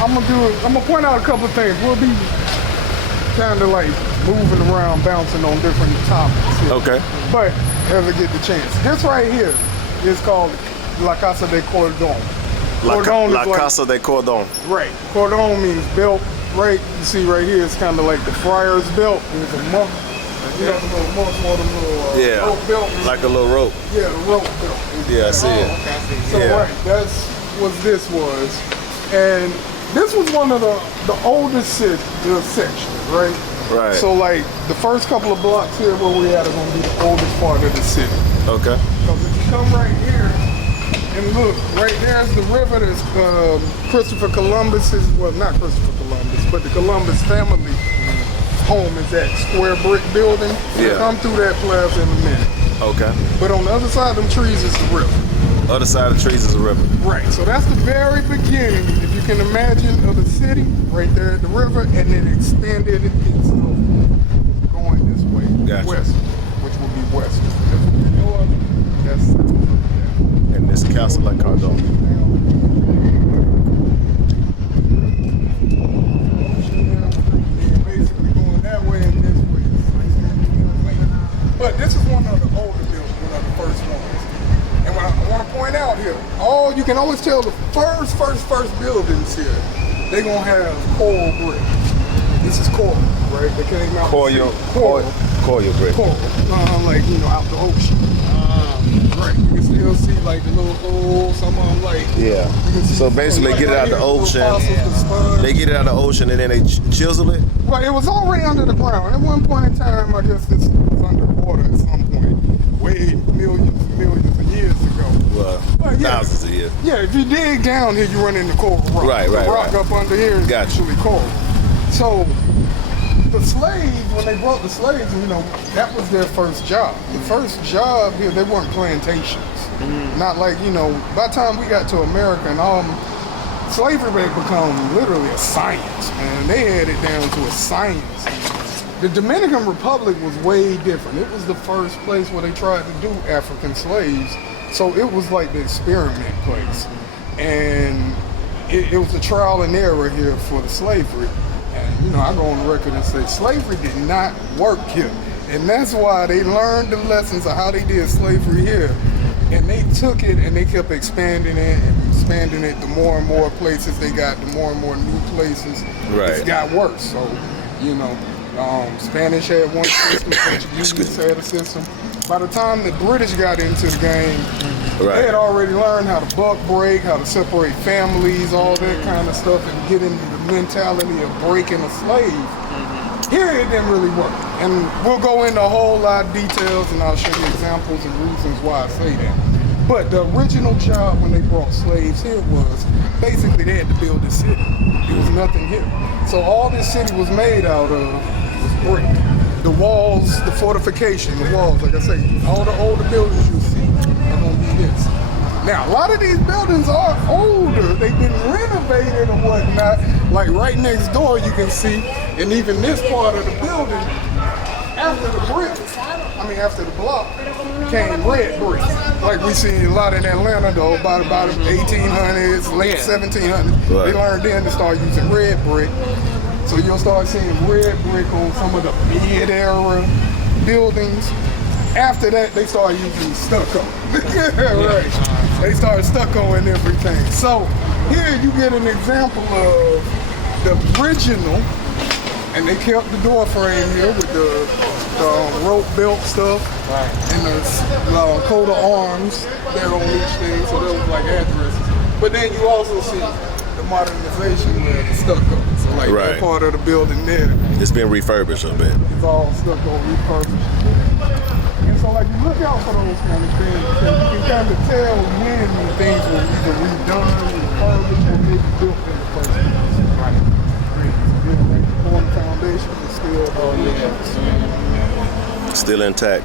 I'm gonna point out a couple of things. We'll be kind of like moving around, bouncing on different topics here. Okay. But as I get the chance, this right here is called La Casa de Cordon. La Casa de Cordon. Right. Cordon means belt. Right. You see right here, it's kind of like the friar's belt. There's a monk. You know, the little monk, one of them little rope belt. Like a little rope. Yeah, the rope belt. Yeah, I see it. Okay. So right, that's what this was. And this was one of the oldest sections, right? Right. So like the first couple of blocks here where we at are gonna be the oldest part of the city. Okay. Because if you come right here and look, right there's the river. There's Christopher Columbus's, well, not Christopher Columbus, but the Columbus family home is that square brick building. Yeah. Come through that plaza in a minute. Okay. But on the other side of them trees is the river. Other side of the trees is a river. Right, so that's the very beginning, if you can imagine, of the city, right there at the river, and then expanded itself going this way, Gotcha. west, which will be west. This will be north, that's south. And this Casa de Cordon. Basically going that way and this way. But this is one of the older buildings, one of the first ones. And what I want to point out here, you can always tell the first buildings here, they're going to have coral brick. This is coral, right? They came out. Coral brick. Coral, like, you know, out the ocean. Right, you can still see like the little holes, some of them like. Yeah. So basically get it out of the ocean. They get it out of the ocean and then they chisel it? Well, it was already under the ground. At one point in time, I guess this was underwater at some point, way millions and millions of years ago. Well, thousands of years. Yeah, if you dig down here, you run into coral rock. Right. The rock up under here is Gotcha. actually coral. So the slaves, when they brought the slaves, you know, that was their first job. The first job here, they weren't plantations. Not like, you know, by the time we got to America and slavery had become literally a science, man. They had it down to a science. The Dominican Republic was way different. It was the first place where they tried to do African slaves. So it was like the experiment place. And it was the trial and error here for the slavery. And, you know, I go on the record and say slavery did not work here. And that's why they learned the lessons of how they did slavery here. And they took it and they kept expanding it and expanding it. The more and more places they got, the more and more new places. Right. It's got worse. So, you know, Spanish had one system, Portuguese had a system. By the time the British got into the game, they had already learned how to buck break, how to separate families, all that kind of stuff, and get into the mentality of breaking a slave. Here it didn't really work. And we'll go into a whole lot of details and I'll show you examples and reasons why I say that. But the original job when they brought slaves here was basically they had to build a city. There was nothing here. So all this city was made out of was brick. The walls, the fortification, the walls, like I say, all the older buildings you see are gonna be this. Now, a lot of these buildings are older. They've been renovated or whatnot. Like right next door, you can see, and even this part of the building, after the block, came red brick. Like we see a lot in Atlanta, though, about the 1800s, late 1700s. They learned then to start using red brick. So you'll start seeing red brick on some of the mid-era buildings. After that, they started using stucco. Right. They started stucco and everything. So here you get an example of the original, and they kept the door frame here with the rope belt stuff and the coat of arms there on each thing. So that was like addresses. But then you also see the modernization where the stucco. So like that part of the building there. It's been refurbished a bit. It's all stucco refurbished. So like you look out for those kind of things because you can kind of tell when things were either redone, refurbished, or maybe built in the first place. Right. The foundation is still still intact.